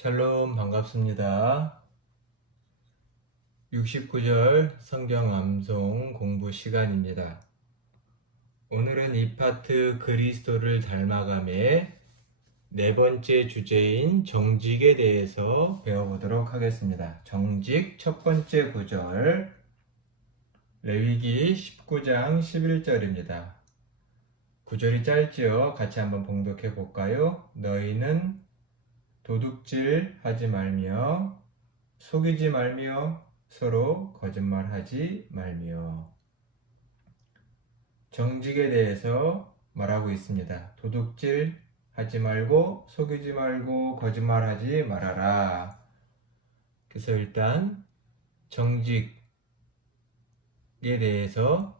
샬롬 반갑습니다. 69절 성경 암송 공부 시간입니다. 오늘은 이 파트 그리스도를 닮아감의 네 번째 주제인 정직에 대해서 배워보도록 하겠습니다. 정직 첫 번째 구절 레위기 19장 11절입니다. 구절이 짧지요? 같이 한번 봉독해 볼까요? 너희는 도둑질 하지 말며 속이지 말며 서로 거짓말하지 말며. 정직에 대해서 말하고 있습니다. 도둑질 하지 말고 속이지 말고 거짓말하지 말아라. 그래서 일단 정직에 대해서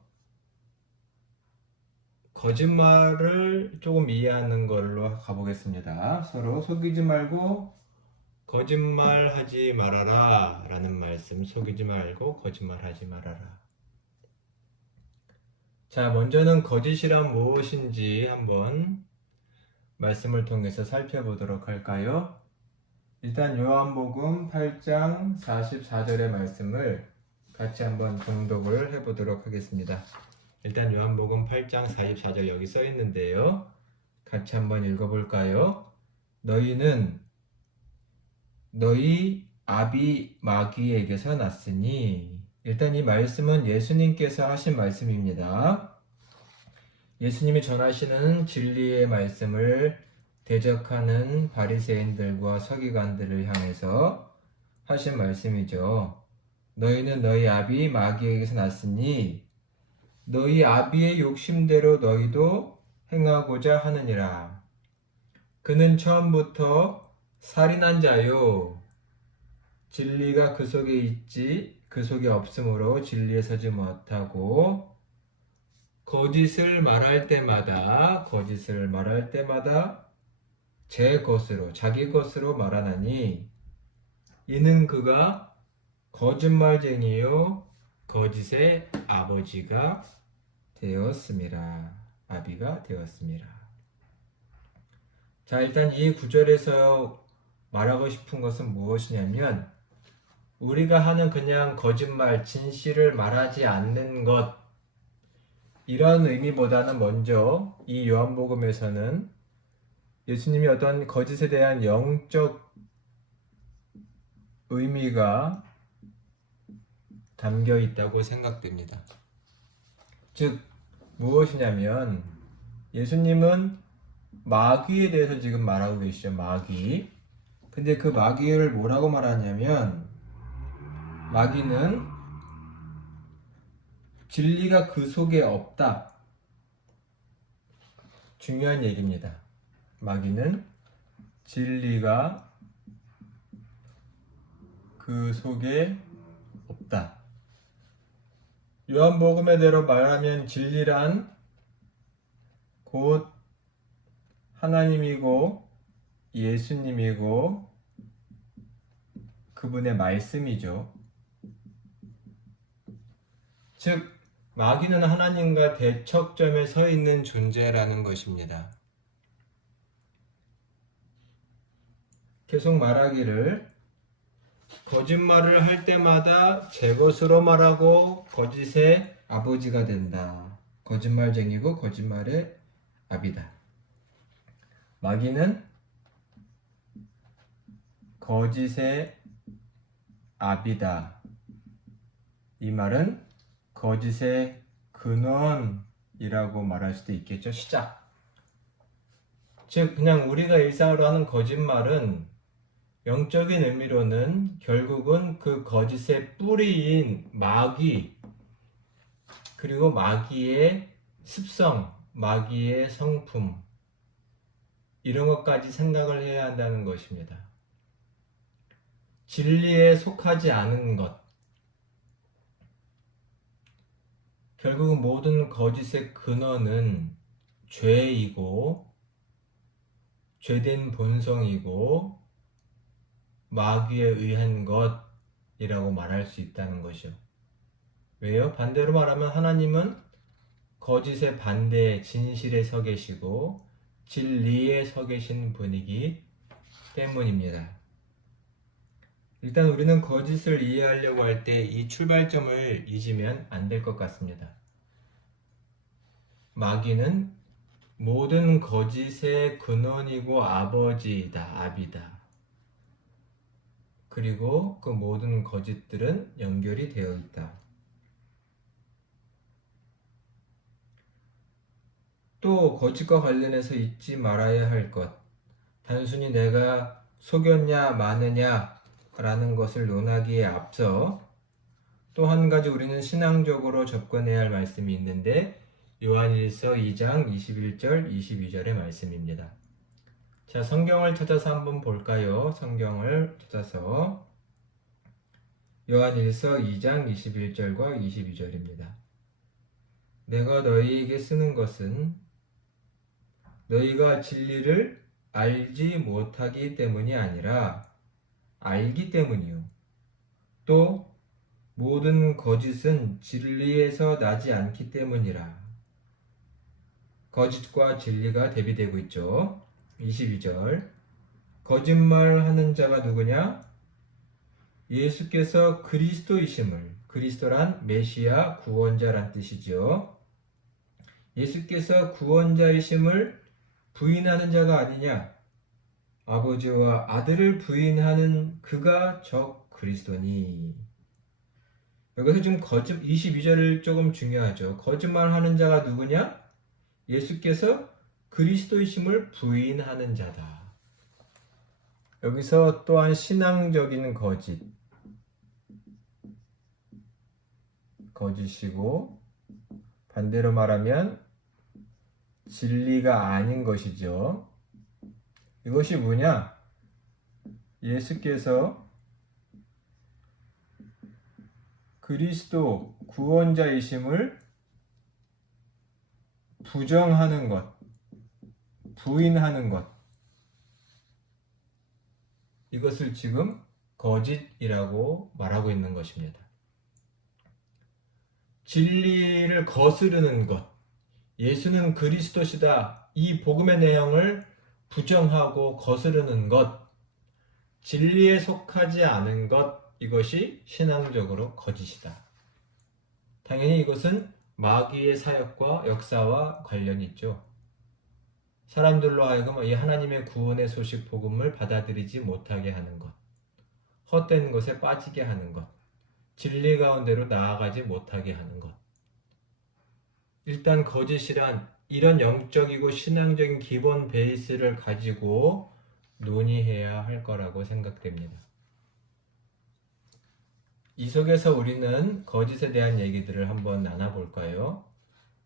거짓말을 조금 이해하는 걸로 가보겠습니다. 서로 속이지 말고 거짓말하지 말아라 라는 말씀, 속이지 말고 거짓말하지 말아라. 자, 먼저는 거짓이란 무엇인지 한번 말씀을 통해서 살펴보도록 할까요? 일단 요한복음 8장 44절의 말씀을 같이 한번 봉독을 해보도록 하겠습니다. 일단 요한복음 8장 44절 여기 써 있는데요. 같이 한번 읽어볼까요? 너희는 너희 아비 마귀에게서 났으니. 일단 이 말씀은 예수님께서 하신 말씀입니다. 예수님이 전하시는 진리의 말씀을 대적하는 바리새인들과 서기관들을 향해서 하신 말씀이죠. 너희는 너희 아비 마귀에게서 났으니 너희 아비의 욕심대로 너희도 행하고자 하느니라. 그는 처음부터 살인한 자요, 진리가 그 속에 있지 그 속에 없으므로 진리에 서지 못하고 거짓을 말할 때마다 제 것으로 자기 것으로 말하나니 이는 그가 거짓말쟁이요 거짓의 아비가 되었습니다. 자, 일단 이 구절에서 말하고 싶은 것은 무엇이냐면 우리가 하는 그냥 거짓말, 진실을 말하지 않는 것, 이런 의미보다는 먼저 이 요한복음에서는 예수님이 어떤 거짓에 대한 영적 의미가 담겨 있다고 생각됩니다. 즉 무엇이냐면 예수님은 마귀에 대해서 지금 말하고 계시죠. 마귀. 근데 그 마귀를 뭐라고 말하냐면 마귀는 진리가 그 속에 없다. 중요한 얘기입니다. 마귀는 진리가 그 속에 없다. 요한복음의 대로 말하면 진리란 곧 하나님이고 예수님이고 그분의 말씀이죠. 즉 마귀는 하나님과 대척점에 서 있는 존재라는 것입니다. 계속 말하기를 거짓말을 할 때마다 제 것으로 말하고 거짓의 아버지가 된다. 거짓말쟁이고 거짓말의 아비다. 마귀는 거짓의 아비다. 이 말은 거짓의 근원이라고 말할 수도 있겠죠. 시작. 즉 그냥 우리가 일상으로 하는 거짓말은 영적인 의미로는 결국은 그 거짓의 뿌리인 마귀, 그리고 마귀의 습성, 마귀의 성품, 이런 것까지 생각을 해야 한다는 것입니다. 진리에 속하지 않은 것, 결국은 모든 거짓의 근원은 죄이고 죄된 본성이고 마귀에 의한 것이라고 말할 수 있다는 것이요. 왜요? 반대로 말하면 하나님은 거짓의 반대에 진실에 서 계시고 진리에 서 계신 분이기 때문입니다. 일단 우리는 거짓을 이해하려고 할 때 이 출발점을 잊으면 안 될 것 같습니다. 마귀는 모든 거짓의 근원이고 아버지이다, 아비다. 그리고 그 모든 거짓들은 연결이 되어 있다. 또 거짓과 관련해서 잊지 말아야 할 것. 단순히 내가 속였냐 마느냐 라는 것을 논하기에 앞서 또 한 가지 우리는 신앙적으로 접근해야 할 말씀이 있는데 요한일서 2장 21절 22절의 말씀입니다. 자, 성경을 찾아서 한번 볼까요? 성경을 찾아서 요한일서 2장 21절과 22절입니다. 내가 너희에게 쓰는 것은 너희가 진리를 알지 못하기 때문이 아니라 알기 때문이요. 또 모든 거짓은 진리에서 나지 않기 때문이라. 거짓과 진리가 대비되고 있죠. 22절. 거짓말하는 자가 누구냐? 예수께서 그리스도이심을, 그리스도란 메시아 구원자란 뜻이죠. 예수께서 구원자이심을 부인하는 자가 아니냐? 아버지와 아들을 부인하는 그가 적 그리스도니. 여기서 지금 22절을 조금 중요하죠. 거짓말하는 자가 누구냐? 예수께서 그리스도이심을 부인하는 자다. 여기서 또한 신앙적인 거짓이고 반대로 말하면 진리가 아닌 것이죠. 이것이 뭐냐? 예수께서 그리스도 구원자이심을 부정하는 것, 부인하는 것. 이것을 지금 거짓이라고 말하고 있는 것입니다. 진리를 거스르는 것, 예수는 그리스도시다. 이 복음의 내용을 부정하고 거스르는 것, 진리에 속하지 않은 것, 이것이 신앙적으로 거짓이다. 당연히 이것은 마귀의 사역과 역사와 관련이 있죠. 사람들로 하여금 이 하나님의 구원의 소식 복음을 받아들이지 못하게 하는 것, 헛된 것에 빠지게 하는 것, 진리 가운데로 나아가지 못하게 하는 것. 일단 거짓이란 이런 영적이고 신앙적인 기본 베이스를 가지고 논의해야 할 거라고 생각됩니다. 이 속에서 우리는 거짓에 대한 얘기들을 한번 나눠볼까요?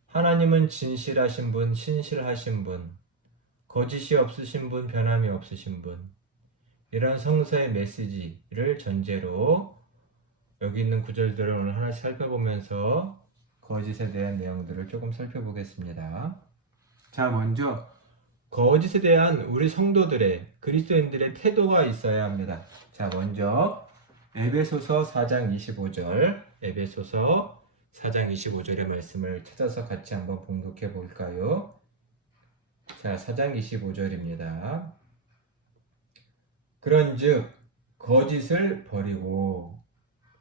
하나님은 진실하신 분, 신실하신 분, 거짓이 없으신 분, 변함이 없으신 분, 이런 성서의 메시지를 전제로 여기 있는 구절들을 오늘 하나씩 살펴보면서 거짓에 대한 내용들을 조금 살펴보겠습니다. 자, 먼저 거짓에 대한 우리 성도들의, 그리스도인들의 태도가 있어야 합니다. 자, 먼저 에베소서 4장 25절, 에베소서 4장 25절의 말씀을 찾아서 같이 한번 봉독해 볼까요? 자, 4장 25절입니다. 그런즉 거짓을 버리고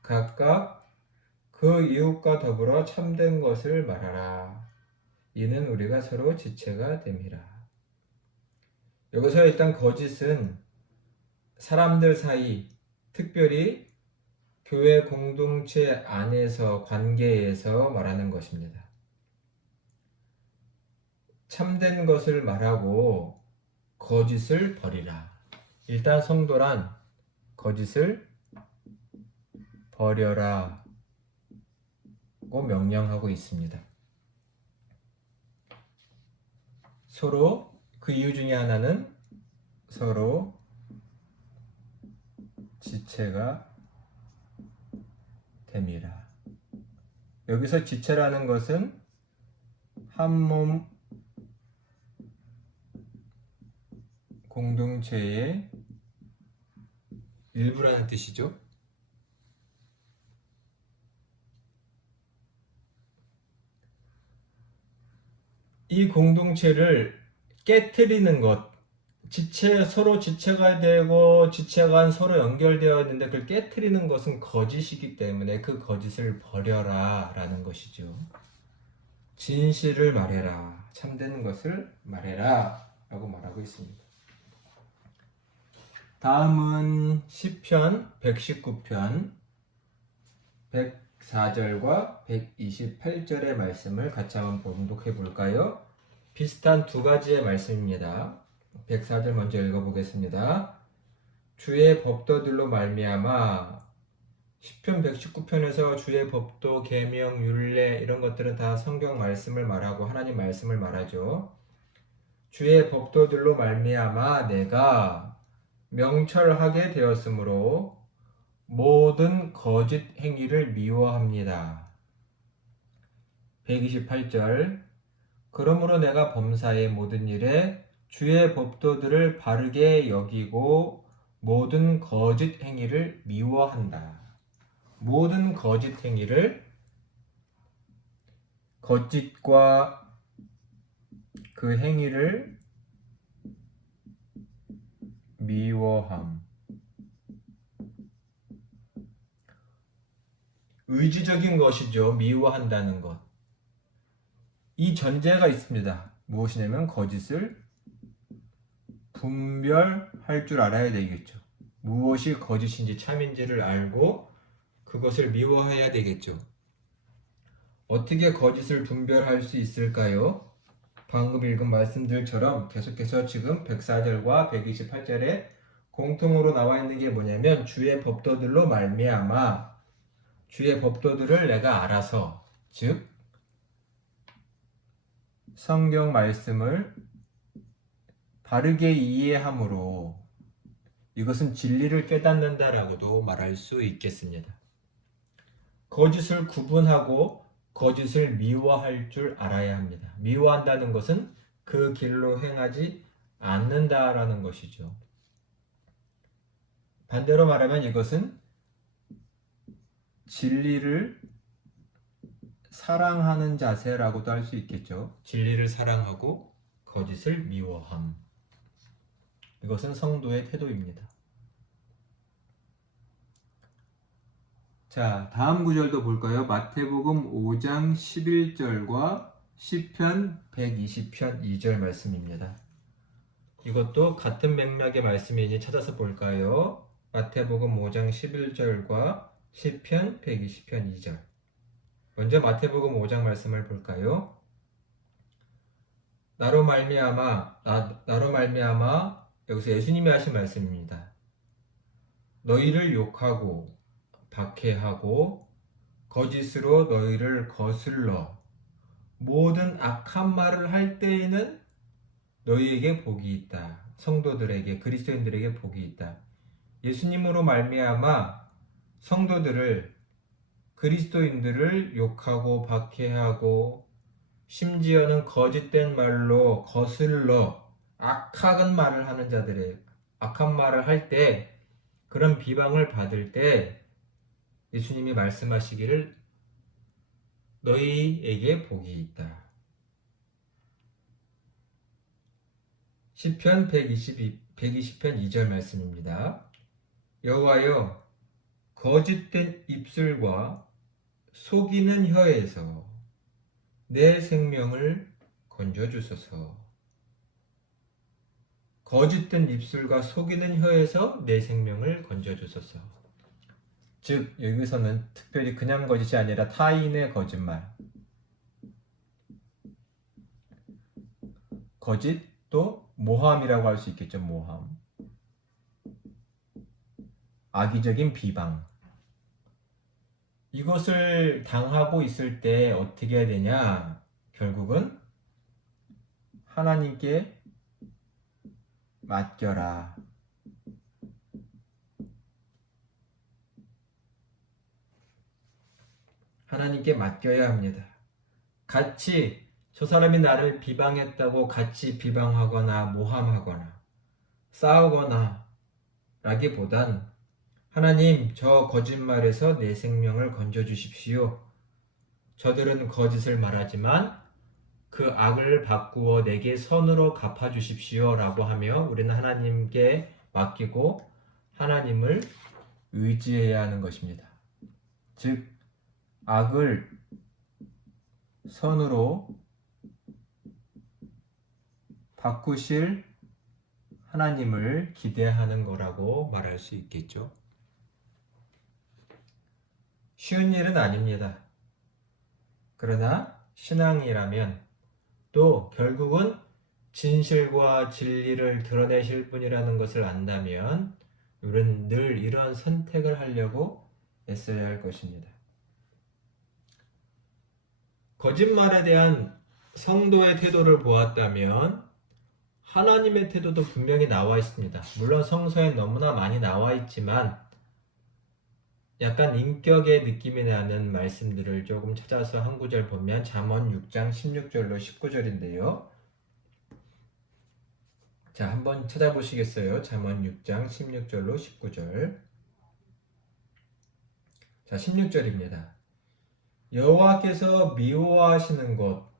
각각 그 이웃과 더불어 참된 것을 말하라. 이는 우리가 서로 지체가 됨이라. 여기서 일단 거짓은 사람들 사이, 특별히 교회 공동체 안에서 관계에서 말하는 것입니다. 참된 것을 말하고 거짓을 버리라. 일단 성도란 거짓을 버려라고 명령하고 있습니다. 서로 그 이유 중에 하나는 서로 지체가 됨이라. 여기서 지체라는 것은 한 몸 공동체의 일부라는 뜻이죠. 이 공동체를 깨트리는 것, 서로 지체가 되고 지체가 서로 연결되어 있는데 그걸 깨트리는 것은 거짓이기 때문에 그 거짓을 버려라 라는 것이죠. 진실을 말해라. 참된 것을 말해라 라고 말하고 있습니다. 다음은 시편 119편 104절과 128절의 말씀을 같이 한번 봉독해 볼까요? 비슷한 두 가지의 말씀입니다. 104절 먼저 읽어보겠습니다. 주의 법도들로 말미암아. 시편 119편에서 주의 법도, 계명, 율례 이런 것들은 다 성경 말씀을 말하고 하나님 말씀을 말하죠. 주의 법도들로 말미암아 내가 명철하게 되었으므로 모든 거짓 행위를 미워합니다. 128절 그러므로 내가 범사의 모든 일에 주의 법도들을 바르게 여기고 모든 거짓 행위를 미워한다. 모든 거짓 행위를 거짓과 그 행위를 미워함. 의지적인 것이죠. 미워한다는 것. 이 전제가 있습니다. 무엇이냐면 거짓을 분별할 줄 알아야 되겠죠. 무엇이 거짓인지 참인지를 알고 그것을 미워해야 되겠죠. 어떻게 거짓을 분별할 수 있을까요? 방금 읽은 말씀들처럼 계속해서 지금 104절과 128절에 공통으로 나와 있는 게 뭐냐면 주의 법도들로 말미암아 주의 법도들을 내가 알아서 즉 성경 말씀을 바르게 이해함으로 이것은 진리를 깨닫는다라고도 말할 수 있겠습니다. 거짓을 구분하고 거짓을 미워할 줄 알아야 합니다. 미워한다는 것은 그 길로 행하지 않는다라는 것이죠. 반대로 말하면 이것은 진리를 사랑하는 자세라고도 할 수 있겠죠. 진리를 사랑하고 거짓을 미워함. 이것은 성도의 태도입니다. 자, 다음 구절도 볼까요? 마태복음 5장 11절과 시편 120편 2절 말씀입니다. 이것도 같은 맥락의 말씀이니 찾아서 볼까요? 마태복음 5장 11절과 시편 120편 2절. 먼저 마태복음 5장 말씀을 볼까요? 나로 말미암아 여기서 예수님이 하신 말씀입니다. 너희를 욕하고 박해하고 거짓으로 너희를 거슬러 모든 악한 말을 할 때에는 너희에게 복이 있다. 성도들에게 그리스도인들에게 복이 있다. 예수님으로 말미암아 성도들을 그리스도인들을 욕하고 박해하고 심지어는 거짓된 말로 거슬러 악한 말을 하는 자들의 악한 말을 할 때 그런 비방을 받을 때 예수님이 말씀하시기를 너희에게 복이 있다. 시편 120편 2절 말씀입니다. 여호와여 거짓된 입술과 속이는 혀에서 내 생명을 건져주소서. 거짓된 입술과 속이는 혀에서 내 생명을 건져주소서. 즉 여기서는 특별히 그냥 거짓이 아니라 타인의 거짓말, 거짓 또 모함이라고 할 수 있겠죠. 모함, 악의적인 비방, 이것을 당하고 있을 때 어떻게 해야 되냐? 결국은 하나님께 맡겨라. 하나님께 맡겨야 합니다. 같이 저 사람이 나를 비방했다고 같이 비방하거나 모함하거나 싸우거나 라기보단 하나님, 저 거짓말에서 내 생명을 건져주십시오. 저들은 거짓을 말하지만 그 악을 바꾸어 내게 선으로 갚아주십시오 라고 하며 우리는 하나님께 맡기고 하나님을 의지해야 하는 것입니다. 즉 악을 선으로 바꾸실 하나님을 기대하는 거라고 말할 수 있겠죠. 쉬운 일은 아닙니다. 그러나 신앙이라면 또 결국은 진실과 진리를 드러내실 분이라는 것을 안다면 우리는 늘 이러한 선택을 하려고 애써야 할 것입니다. 거짓말에 대한 성도의 태도를 보았다면 하나님의 태도도 분명히 나와 있습니다. 물론 성서에 너무나 많이 나와 있지만 약간 인격의 느낌이 나는 말씀들을 조금 찾아서 한 구절 보면 잠언 6장 16절로 19절인데요. 자, 한번 찾아보시겠어요? 잠언 6장 16절로 19절. 자, 16절입니다. 여호와께서 미워하시는 것,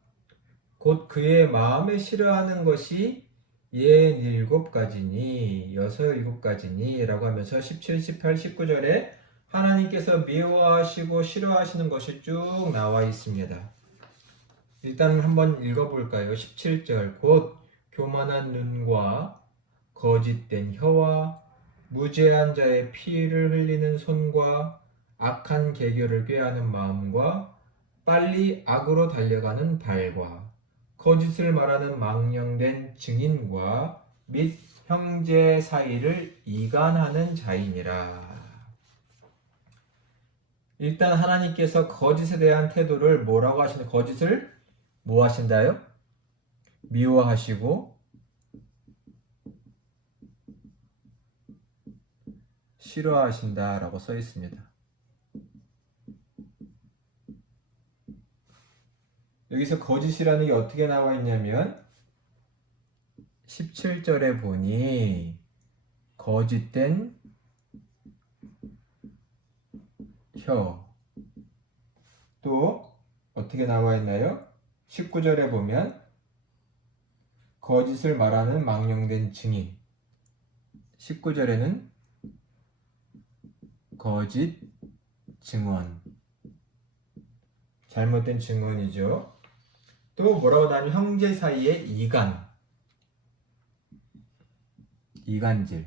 곧 그의 마음에 싫어하는 것이 67가지니, 67가지니 라고 하면서 17, 18, 19절에 하나님께서 미워하시고 싫어하시는 것이 쭉 나와 있습니다. 일단 한번 읽어볼까요? 17절, 곧 교만한 눈과 거짓된 혀와 무죄한 자의 피를 흘리는 손과 악한 계교를 꾀하는 마음과 빨리 악으로 달려가는 발과 거짓을 말하는 망령된 증인과 및 형제 사이를 이간하는 자이니라. 일단 하나님께서 거짓에 대한 태도를 뭐라고 하시는, 거짓을 뭐 하신다요? 미워하시고 싫어하신다 라고 써 있습니다. 여기서 거짓이라는 게 어떻게 나와 있냐면 17절에 보니 거짓된 혀, 또 어떻게 나와 있나요? 19절에 보면 거짓을 말하는 망령된 증인, 19절에는 거짓 증언, 잘못된 증언이죠. 또 뭐라고 나면 형제 사이의 이간질.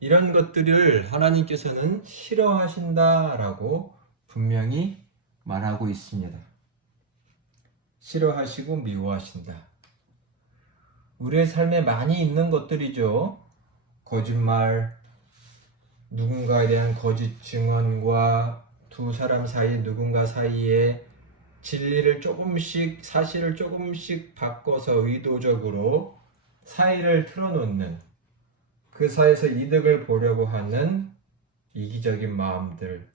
이런 것들을 하나님께서는 싫어하신다라고 분명히 말하고 있습니다. 싫어하시고 미워하신다. 우리의 삶에 많이 있는 것들이죠. 거짓말, 누군가에 대한 거짓 증언과 두 사람 사이, 누군가 사이에 진리를 조금씩, 사실을 조금씩 바꿔서 의도적으로 사이를 틀어놓는, 그 사이에서 이득을 보려고 하는 이기적인 마음들,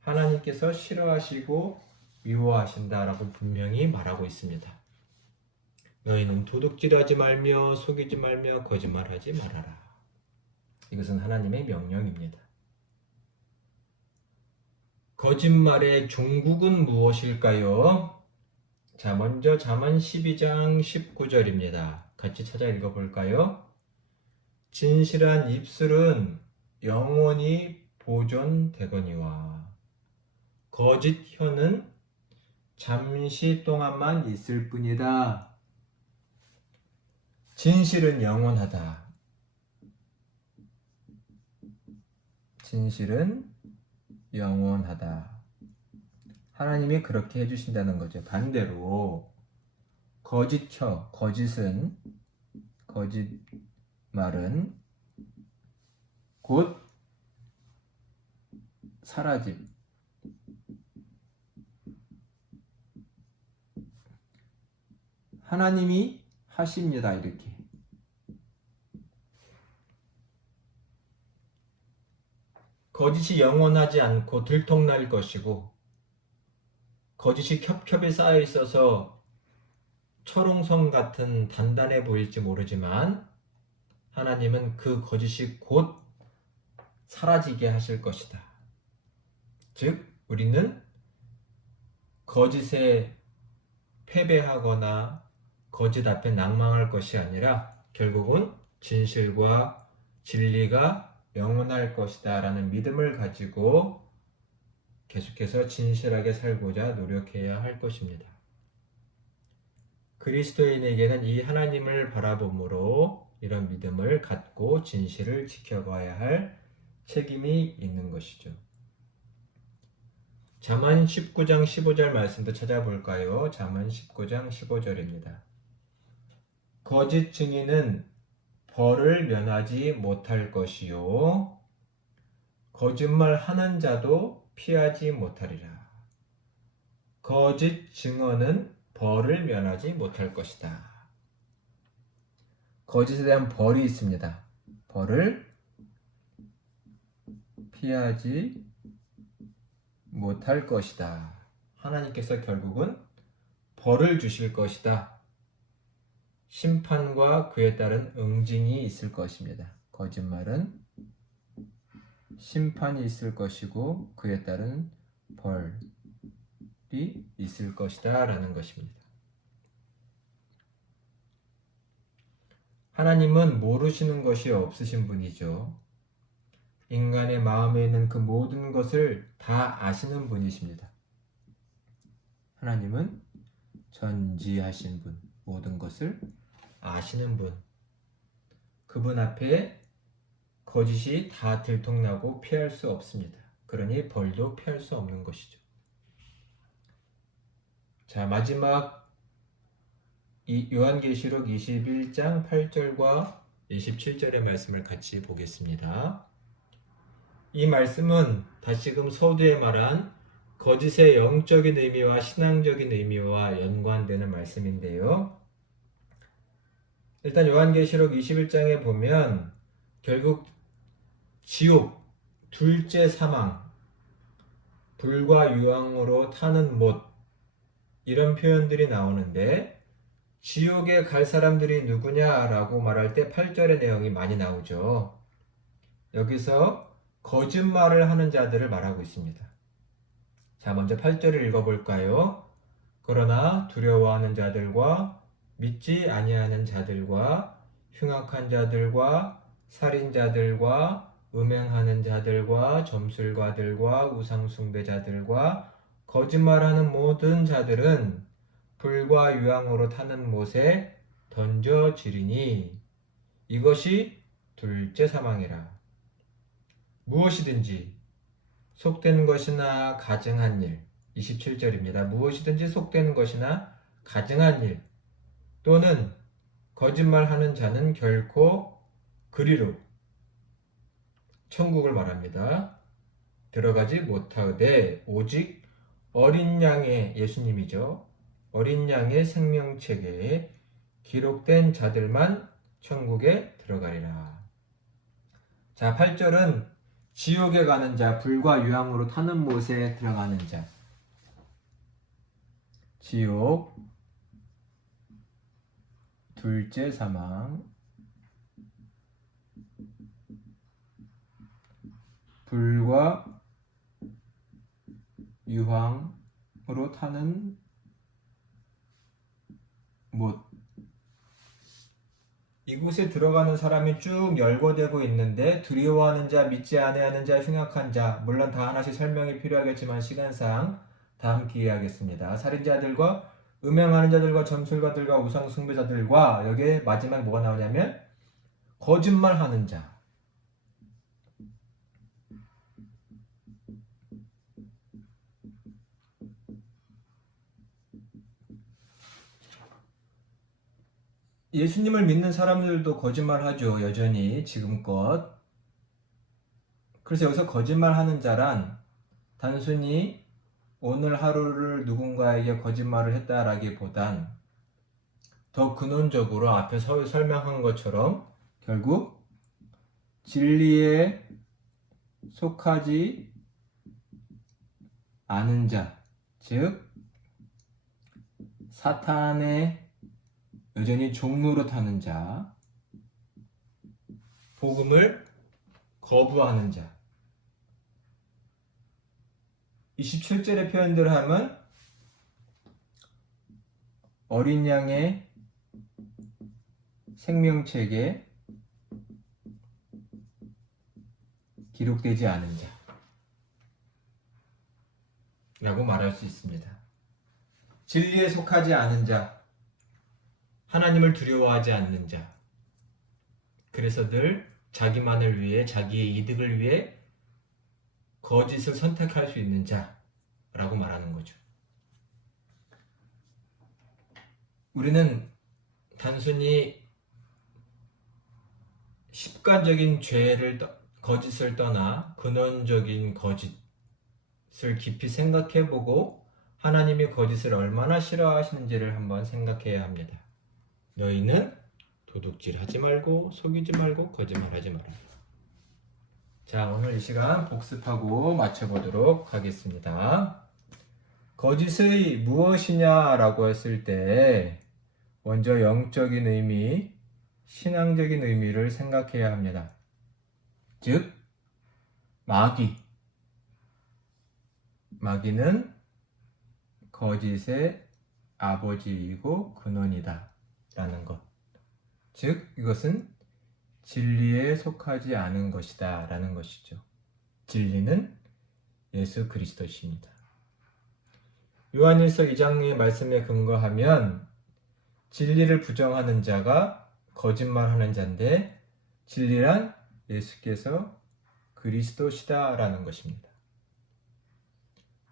하나님께서 싫어하시고 미워하신다라고 분명히 말하고 있습니다. 너희는 도둑질하지 말며 속이지 말며 거짓말하지 말아라. 이것은 하나님의 명령입니다. 거짓말의 종국은 무엇일까요? 자, 먼저 잠언 12장 19절입니다. 같이 찾아 읽어볼까요? 진실한 입술은 영원히 보존되거니와 거짓 혀는 잠시 동안만 있을 뿐이다. 진실은 영원하다. 진실은 영원하다. 하나님이 그렇게 해주신다는 거죠. 반대로 거짓혀, 거짓말은 곧 사라짐. 하나님이 하십니다. 이렇게. 거짓이 영원하지 않고 들통날 것이고 거짓이 겹겹이 쌓여 있어서 철옹성 같은 단단해 보일지 모르지만 하나님은 그 거짓이 곧 사라지게 하실 것이다. 즉 우리는 거짓에 패배하거나 거짓 앞에 낭망할 것이 아니라 결국은 진실과 진리가 영원할 것이다 라는 믿음을 가지고 계속해서 진실하게 살고자 노력해야 할 것입니다. 그리스도인에게는 이 하나님을 바라봄으로 이런 믿음을 갖고 진실을 지켜가야 할 책임이 있는 것이죠. 잠언 19장 15절 말씀도 찾아볼까요? 잠언 19장 15절입니다. 거짓 증인은 벌을 면하지 못할 것이요 거짓말 하는 자도 피하지 못하리라. 거짓 증언은 벌을 면하지 못할 것이다. 거짓에 대한 벌이 있습니다. 벌을 피하지 못할 것이다. 하나님께서 결국은 벌을 주실 것이다. 심판과 그에 따른 응징이 있을 것입니다. 거짓말은 심판이 있을 것이고 그에 따른 벌이 있을 것이다 라는 것입니다. 하나님은 모르시는 것이 없으신 분이죠. 인간의 마음에 있는 그 모든 것을 다 아시는 분이십니다. 하나님은 전지하신 분, 모든 것을 아시는 분. 그분 앞에 거짓이 다 들통나고 피할 수 없습니다. 그러니 벌도 피할 수 없는 것이죠. 자, 마지막 요한계시록 21장 8절과 27절의 말씀을 같이 보겠습니다. 이 말씀은 다시금 서두에 말한 거짓의 영적인 의미와 신앙적인 의미와 연관되는 말씀인데요. 일단 요한계시록 21장에 보면 결국 지옥, 둘째 사망, 불과 유황으로 타는 못 이런 표현들이 나오는데 지옥에 갈 사람들이 누구냐라고 말할 때 8절의 내용이 많이 나오죠. 여기서 거짓말을 하는 자들을 말하고 있습니다. 자, 먼저 8절을 읽어볼까요? 그러나 두려워하는 자들과 믿지 아니하는 자들과 흉악한 자들과 살인자들과 음행하는 자들과 점술가들과 우상숭배자들과 거짓말하는 모든 자들은 불과 유황으로 타는 못에 던져지리니 이것이 둘째 사망이라. 무엇이든지 속된 것이나 가증한 일 27절입니다. 무엇이든지 속된 것이나 가증한 일 또는 거짓말하는 자는 결코 그리로 천국을 말합니다. 들어가지 못하되 오직 어린 양의 예수님이죠. 어린 양의 생명책에 기록된 자들만 천국에 들어가리라. 자, 8절은 지옥에 가는 자, 불과 유황으로 타는 못에 들어가는 자. 지옥, 둘째 사망, 불과 유황으로 타는 못. 이곳에 들어가는 사람이 쭉 열거되고 있는데 두려워하는 자, 믿지 아니하는 자, 흉악한 자, 물론 다 하나씩 설명이 필요하겠지만 시간상 다음 기회에 하겠습니다. 살인자들과 음행하는 자들과 점술가들과 우상숭배자들과 여기에 마지막에 뭐가 나오냐면 거짓말하는 자. 예수님을 믿는 사람들도 거짓말하죠. 여전히 지금껏. 그래서 여기서 거짓말하는 자란 단순히 오늘 하루를 누군가에게 거짓말을 했다라기보단 더 근원적으로 앞에 설명한 것처럼 결국 진리에 속하지 않은 자, 즉 사탄의 여전히 종로로 타는 자, 복음을 거부하는 자, 27절의 표현대로 하면 어린 양의 생명책에 기록되지 않은 자라고 말할 수 있습니다. 진리에 속하지 않은 자, 하나님을 두려워하지 않는 자, 그래서 늘 자기만을 위해, 자기의 이득을 위해 거짓을 선택할 수 있는 자라고 말하는 거죠. 우리는 단순히 습관적인 거짓을 떠나 근원적인 거짓을 깊이 생각해보고 하나님이 거짓을 얼마나 싫어하시는지를 한번 생각해야 합니다. 너희는 도둑질하지 말고 속이지 말고 거짓말하지 말아라. 자, 오늘 이 시간 복습하고 마쳐보도록 하겠습니다. 거짓의 무엇이냐라고 했을 때 먼저 영적인 의미, 신앙적인 의미를 생각해야 합니다. 즉, 마귀는 거짓의 아버지이고 근원이다 라는 것. 즉, 이것은 진리에 속하지 않은 것이다 라는 것이죠. 진리는 예수 그리스도십니다. 요한일서 2장의 말씀에 근거하면 진리를 부정하는 자가 거짓말하는 자인데 진리란 예수께서 그리스도시다 라는 것입니다.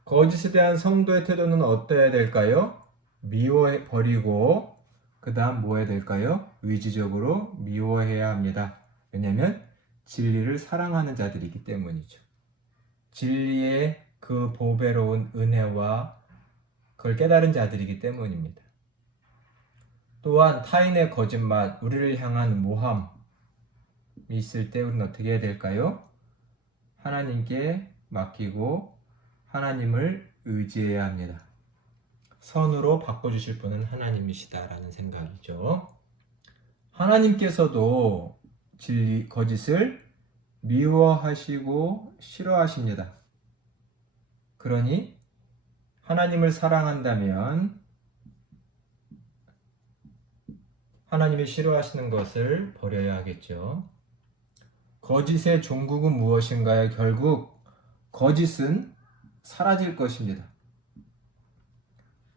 거짓에 대한 성도의 태도는 어떠해야 될까요? 미워버리고 그 다음 뭐 해야 될까요? 의지적으로 미워해야 합니다. 왜냐하면 진리를 사랑하는 자들이기 때문이죠. 진리의 그 보배로운 은혜와 그걸 깨달은 자들이기 때문입니다. 또한 타인의 거짓말, 우리를 향한 모함이 있을 때 우리는 어떻게 해야 될까요? 하나님께 맡기고 하나님을 의지해야 합니다. 선으로 바꿔주실 분은 하나님이시다라는 생각이죠. 하나님께서도 거짓을 미워하시고 싫어하십니다. 그러니 하나님을 사랑한다면 하나님이 싫어하시는 것을 버려야 하겠죠. 거짓의 종국은 무엇인가요? 결국 거짓은 사라질 것입니다.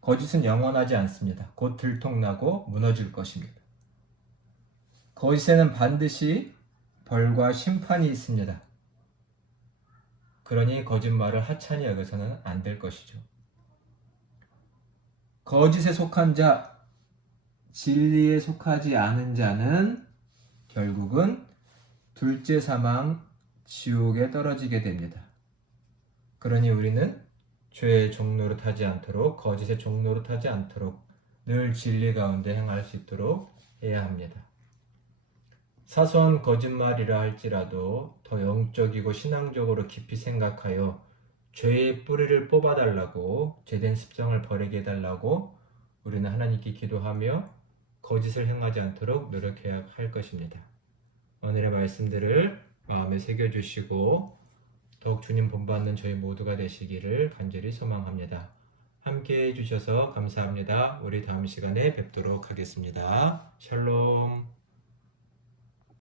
거짓은 영원하지 않습니다. 곧 들통나고 무너질 것입니다. 거짓에는 반드시 벌과 심판이 있습니다. 그러니 거짓말을 하찮이 여겨서는 안 될 것이죠. 거짓에 속한 자, 진리에 속하지 않은 자는 결국은 둘째 사망 지옥에 떨어지게 됩니다. 그러니 우리는 죄의 종로로 타지 않도록, 거짓의 종로로 타지 않도록 늘 진리 가운데 행할 수 있도록 해야 합니다. 사소한 거짓말이라 할지라도 더 영적이고 신앙적으로 깊이 생각하여 죄의 뿌리를 뽑아달라고, 죄된 습성을 버리게 해달라고 우리는 하나님께 기도하며 거짓을 행하지 않도록 노력해야 할 것입니다. 오늘의 말씀들을 마음에 새겨주시고 더욱 주님 본받는 저희 모두가 되시기를 간절히 소망합니다. 함께 해주셔서 감사합니다. 우리 다음 시간에 뵙도록 하겠습니다. 샬롬.